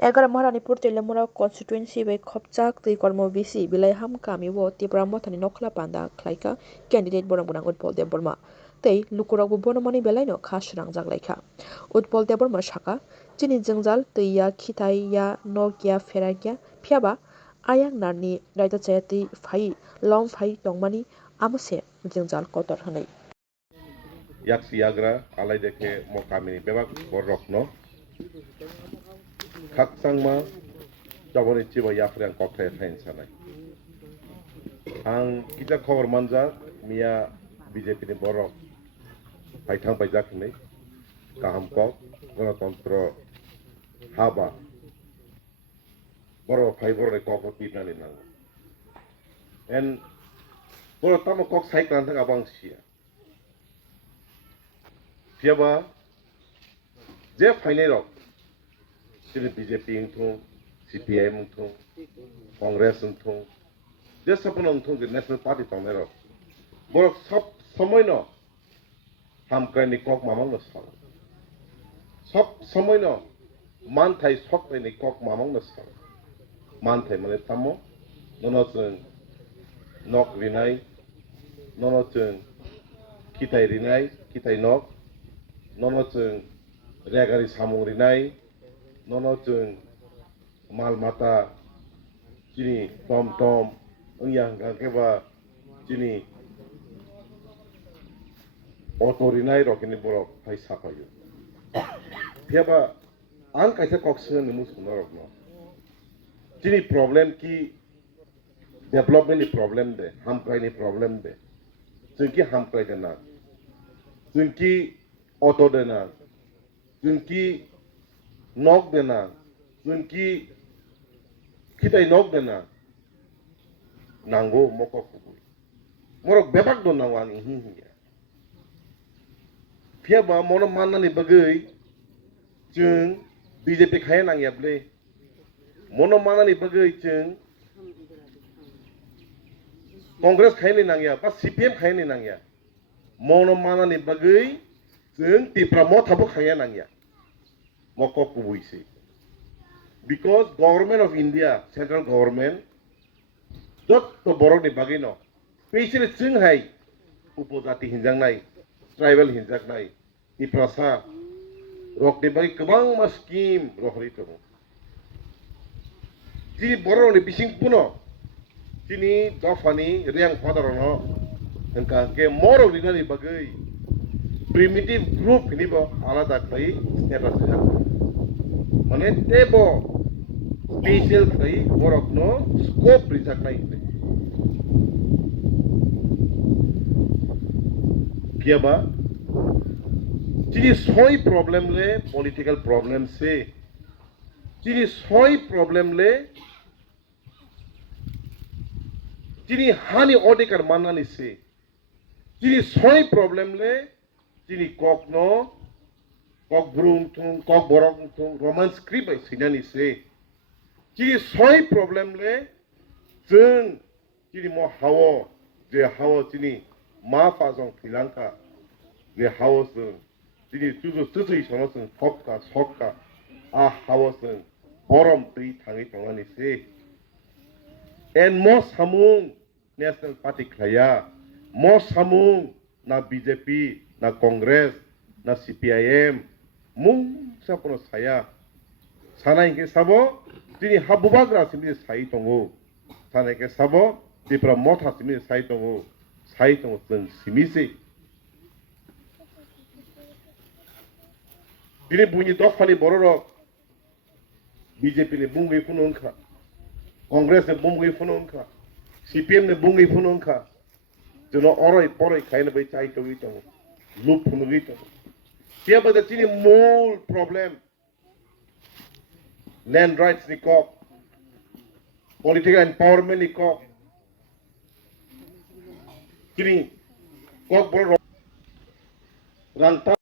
11 Maharanipur Telemura constituency by Khopchak tui kormo BC bilai ham kami wo Tipra mothani nokla panda khlaika candidate borang borang Utpol Deborma tei lukurok bo bonomani belai no khas rangjak laika Utpol Deborma saka chini jengjal teiya khitaiya nokya ferakya phiaba ayang narni raita chayati phai lom phai tongmani amase jengjal kotor hanai yak siagra alai deke mokami bebak borokno khakchangma jaboni chibo yakrang kokthai thain sanai ang kita khobor manja mia BJP ni borok paithang paijak ni kaham kok ganatantra haba boro phai boro ni kok pitnani nang en boro tamo kok saikran thang abang sia Piaba, je fainai rok, sini BJP untung, CPM untung, Congress untung, je sapun untung di National Party tongnai rok. Borok sab samoi no, ham kai ni kok mamang no sal. Sab samoi no, man thai sok kai ni kok mamang no sal. Man thai mane tamo, nono cheng nok rinai, nono cheng kitai rinai, kitai nok. Nono cheng regari samung rinai, nono cheng mal mata chini tom tom, ungyang keba chini auto rinai rokini borok pai sapayu. Piaba ang kaisa koksen ni mus kunarok no. Chini problem ki development ni problem de, hamkai ni problem de. Chengki hamkai dena. Chengki auto dena, junki nok dena, junki kita nok dena, nanggo mokok kubui. Morok bebak do nawang ihinya. Piaba mono mana ni bagai, jeng BJP kaya nang ya ble. Mono mana ni bagai jeng Kongres kaya ni nang ya, pas CPM kaya ni nang ya. Mono mana ni bagai Jeng Tipra mo thabo khaya nangya moko kubuisi because government of India central government dot to borok ni bagino specially jeng hai upojati hinjang nai tribal hinjak nai Tipra sa rok ni bagi kebang mas scheme rohri to ji borok ni bising puno sini dofani riang padarono engka ke moro ni bagai primitive group ini bo alada kai status ya mane tebo special kai borok no scope rizak nai kia ba jadi soi problem le political problem se jadi soi problem le jadi hani odekar manani se jadi soi problem le Jini kok no, kok burung tung, kok borok tung, Roman script ay sinani se. Jini soi problem le, jeng, jini mo hawo, je hawo jini ma fazong Sri je hawo seng, jini tuzo tuzo isono seng kopka, sokka, a hawo seng, borom pri tangi tongani se. En mo samung National Party kaya, mo samung na BJP, na Kongres, na CPIM, mung sa puno saya. Sana ingke sabo, dini habubagra simi sai tongo. Sana ingke sabo, di pramotha simi sai tongo seng simi se. Dini bunyi dofani bororo, BJP ni bungi funungka, Kongres ni bungi funungka, CPM ni bungi funungka. Jono oroi poroi kaina bai chai tongo. Loop punugito. Kia pada sini mole problem. Land rights ni kok. Political empowerment ni kok. Kini kok bro ranta